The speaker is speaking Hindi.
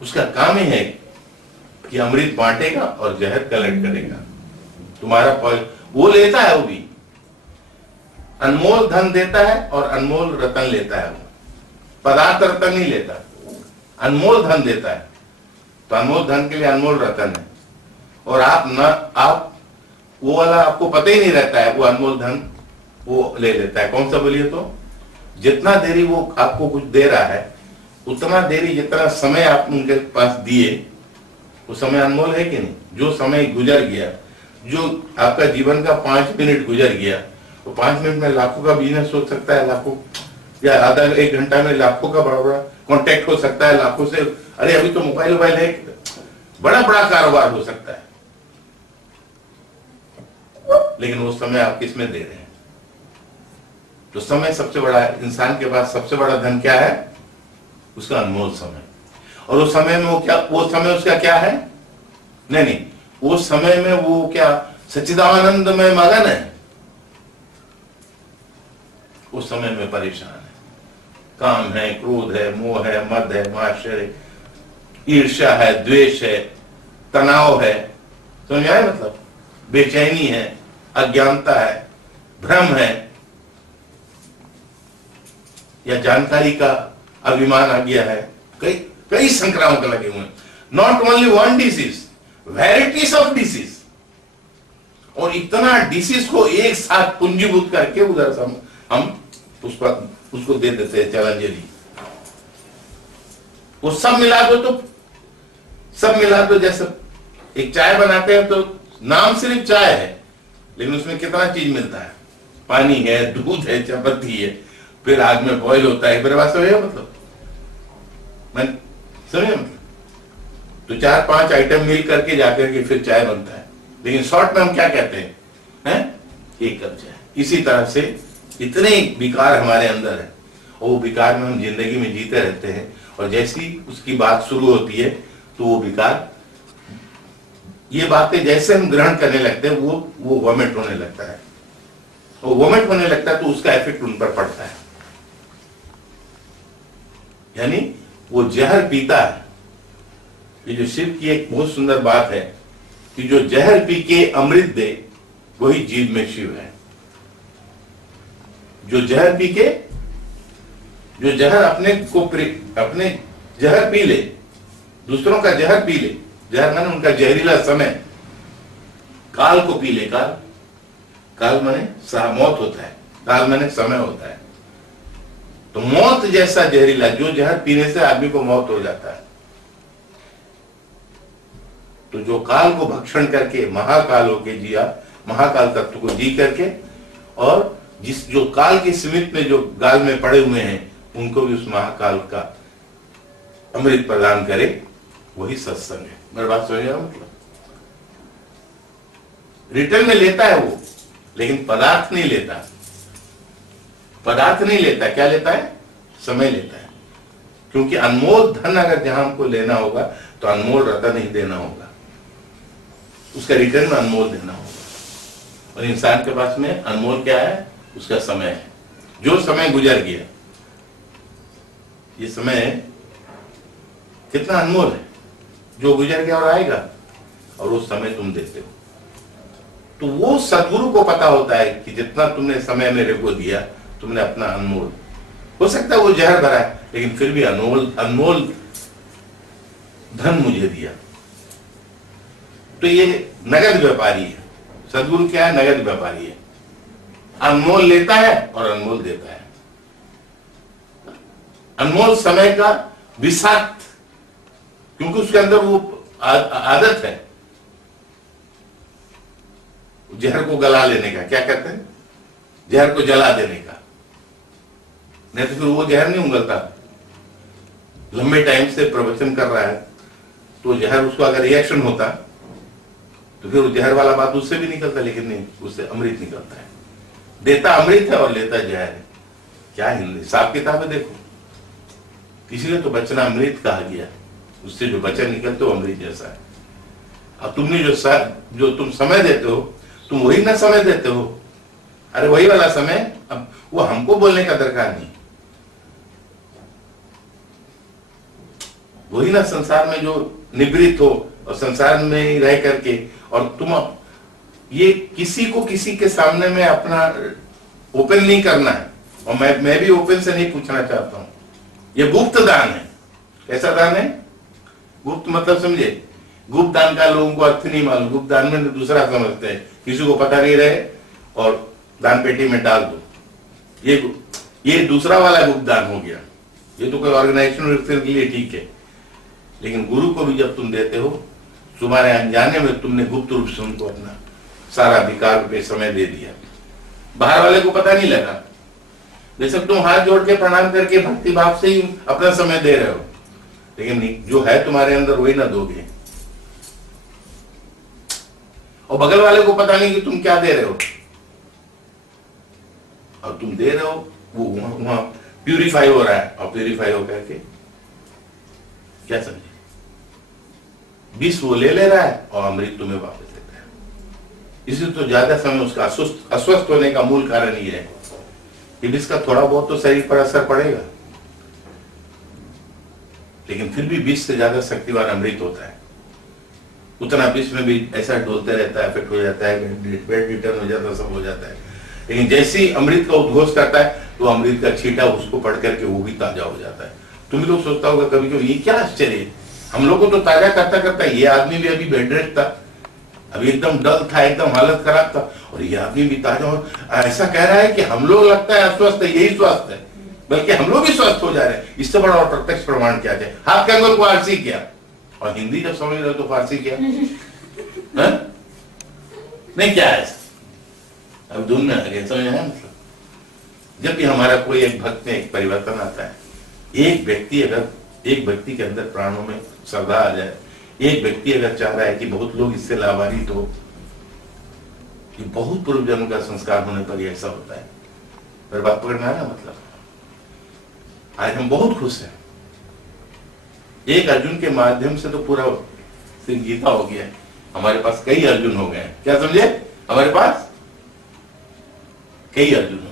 उसका काम ही है कि अमृत बांटेगा और जहर कलेक्ट करेगा। तुम्हारा वो लेता है, वो भी अनमोल धन देता है और अनमोल रतन लेता है। वो पदार्थ रतन नहीं लेता, अनमोल धन देता है। तो अनमोल धन के लिए अनमोल रतन है। और आप वो वाला आपको पता ही नहीं रहता है, वो अनमोल धन वो ले लेता है। कौन सा बोलिए तो? जितना देरी वो आपको कुछ दे रहा है, उतना देरी जितना समय आप उनके पास दिए, वो समय अनमोल है कि नहीं? जो समय गुजर गया, जो आपका जीवन का 5 मिनट गुजर गया, तो 5 मिनट में लाखों का बिजनेस हो सकता है, लाखों, या आधा 1 घंटा में लाखों का बड़ा बड़ा कॉन्टेक्ट हो सकता है, लाखों से। अरे अभी तो मोबाइल है, बड़ा बड़ा कारोबार हो सकता है। लेकिन वो समय आप किस में दे रहे हैं? तो समय सबसे बड़ा है। इंसान के पास सबसे बड़ा धन क्या है? उसका अनमोल समय। और उस समय में वो समय उसका क्या है? नहीं, वो समय में वो क्या सच्चिदानंद में मगन है? उस समय में परेशान है, काम है, क्रोध है, मोह है, मद है, माश्चर्य, ईर्ष्या है, द्वेष है, तनाव है, समझ आए? मतलब बेचैनी है, अज्ञानता है, भ्रम है, या जानकारी का अभिमान आ गया है। कई संक्रामक लगे हुए हैं। Not only one disease, varieties of disease. और इतना डिसीज को एक साथ पूंजीभूत करके उधर से हम उसको दे देते हैं चैलेंजरी। वो सब मिला दो जैसे एक चाय बनाते हैं तो नाम सिर्फ चाय है, लेकिन उसमें कितना चीज मिलता है? पानी है, दूध है, चायपत्ती है, फिर आग में बॉयल होता है। मेरे पास मतलब मैं समझे, मतलब तो 4-5 आइटम मिल करके जाकर के फिर चाय बनता है। लेकिन शॉर्ट में हम क्या कहते हैं? एक कप चाय। इसी तरह से इतने विकार हमारे अंदर है, और वो विकार में हम जिंदगी में जीते रहते हैं। और जैसी उसकी बात शुरू होती है तो वो विकार, ये बातें जैसे हम ग्रहण करने लगते हैं, वो वॉमिट होने लगता है। और वॉमिट होने लगता है तो उसका इफेक्ट उन पर पड़ता है। यानी वो जहर पीता है। ये जो शिव की एक बहुत सुंदर बात है कि जो जहर पी के अमृत दे, वही जीव में शिव है। जो जहर पी के, जो जहर अपने जहर पी ले, दूसरों का जहर पी ले, जहर माने उनका जहरीला समय, काल को पी ले। काल माने मौत होता है, काल माने समय होता है। तो मौत जैसा जहरीला, जो जहर पीने से आदमी को मौत हो जाता है। तो जो काल को भक्षण करके महाकाल होके जिया, महाकाल तत्व को जी करके, और जो काल के सीमित में जो गाल में पड़े हुए हैं, उनको भी उस महाकाल का अमृत प्रदान करे, वही सत्संग है। मेरी बात समझ रहा? मतलब रिटर्न में लेता है वो, लेकिन पदार्थ नहीं लेता। पदार्थ नहीं लेता, क्या लेता है? समय लेता है। क्योंकि अनमोल धन अगर जहां हमको लेना होगा तो अनमोल रतन ही देना होगा, उसका रिटर्न में अनमोल देना होगा। और इंसान के पास में अनमोल क्या है? उसका समय है। जो समय गुजर गया, ये समय कितना अनमोल है, जो गुजर गया और आएगा, और वो समय तुम देते हो। तो वो सदगुरु को पता होता है कि जितना तुमने समय मेरे को दिया, तुमने अपना अनमोल, हो सकता है वो जहर भरा है, लेकिन फिर भी अनमोल धन मुझे दिया। तो ये नगद व्यापारी है। सदगुरु क्या है? नगद व्यापारी है। अनमोल लेता है और अनमोल देता है। अनमोल समय का विषाक्त, क्योंकि उसके अंदर वो आदत है जहर को गला लेने का। क्या कहते हैं? जहर को जला देने का। नहीं तो फिर वो जहर नहीं उंगलता। लंबे टाइम से प्रवचन कर रहा है तो जहर, उसको अगर रिएक्शन होता तो फिर वो जहर वाला बात उससे भी निकलता, लेकिन नहीं, उससे अमृत निकलता है। देता अमृत है और लेता जहर है। क्या हिसाब किताब है? देखो, इसलिए तो बचना अमृत कहा गया। उससे जो बचन निकलते हो अमृत जैसा है। अब तुमने जो तुम समय देते हो, तुम वही ना समय देते हो। अरे वही वाला समय, अब वो हमको बोलने का दरकार नहीं। वही ना संसार में जो निवृत्त हो और संसार में ही रह करके, और तुम ये किसी को किसी के सामने में अपना ओपन नहीं करना है। और मैं भी ओपन से नहीं पूछना चाहता हूं। ये गुप्त दान है। कैसा दान है? गुप्त मतलब समझे, गुप्त दान का लोगों को अर्थ नहीं मालूम। गुप्त दान में दूसरा समझते हैं, किसी को पता नहीं रहे और दान पेटी में डाल दो। ये दूसरा वाला गुप्त दान हो गया। ये तो कोई ऑर्गेनाइजेशन के लिए ठीक है, लेकिन गुरु को भी जब तुम देते हो, तुम्हारे अनजाने में तुमने गुप्त रूप से उनको अपना सारा अधिकार पे समय दे दिया। बाहर वाले को पता नहीं लगा। बेशक तुम हाथ जोड़ के प्रणाम करके भक्ति भाव से ही अपना समय दे रहे हो, लेकिन जो है तुम्हारे अंदर वही ना दोगे। और बगल वाले को पता नहीं कि तुम क्या दे रहे हो, और तुम दे रहे हो वो वहां प्यूरिफाई हो रहा है, और प्यूरिफाई हो करके क्या समझे, विष वो ले रहा है और अमृत तुम्हें वापस देता है। इसलिए तो ज्यादा समय उसका अस्वस्थ होने का मूल कारण ये है कि विष का थोड़ा बहुत तो शरीर पर असर पड़ेगा, लेकिन फिर भी विष से ज्यादा शक्तिवान अमृत होता है। उतना विष में भी ऐसा डोलते रहता है, इफेक्ट हो जाता है, वेट रिटर्न हो जाता है, सब हो जाता है। लेकिन जैसे ही अमृत का उद्घोष करता है तो अमृत का छींटा उसको पढ़ करके वो भी ताजा हो जाता है। तुम लोग सोचता होगा कभी कभी, ये क्या आश्चर्य है, हम लोग को तो ताजा करता करता ये आदमी भी अभी बेड रेस्ट था, अभी एकदम डल था, एकदम हालत खराब था, और ये आदमी भी ताजा हो। ऐसा कह रहा है कि हम लोग लगता है अस्वस्थ है, यही स्वस्थ है, बल्कि हम लोग भी स्वस्थ हो जा रहे हैं। इससे बड़ा और प्रत्यक्ष प्रमाण क्या है? हाथ के अंगुल को फारसी किया, और हिंदी जब समझ रहे तो फारसी किया नहीं, क्या है अब धुन में आगे समझ आया। मतलब जब भी हमारा कोई एक भक्त में एक परिवर्तन आता है, एक व्यक्ति के अंदर प्राणों में श्रद्धा आ जाए, एक व्यक्ति अगर चाह रहा है कि बहुत लोग इससे लाभान्वित हो, कि बहुत पूर्व जन्म का संस्कार होने पर ही ऐसा होता है। पर बात पकड़ना है ना, मतलब आज हम बहुत खुश हैं। एक अर्जुन के माध्यम से तो पूरा गीता हो गया, हमारे पास कई अर्जुन हो गए। क्या समझे? हमारे पास कई अर्जुन